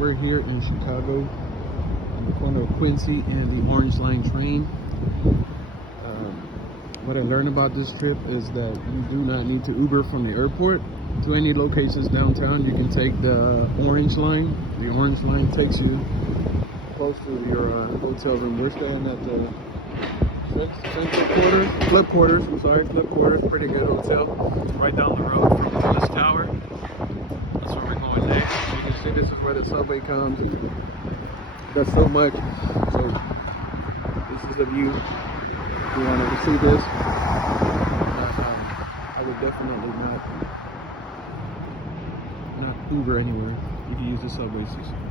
we're here in Chicago on the corner of Quincy and the Orange Line train. What I learned about this trip is that you do not need to Uber from the airport to any locations downtown. You can take the Orange Line. The Orange Line takes you close to your hotel room. We're staying at the Flip Quarters. Pretty good hotel. Right down the road from Willis Tower. That's where we're going next. You can see this is where the subway comes. That's so much. So this is the view. If you wanted to see this, I would definitely not Uber anywhere. You can use the subway system.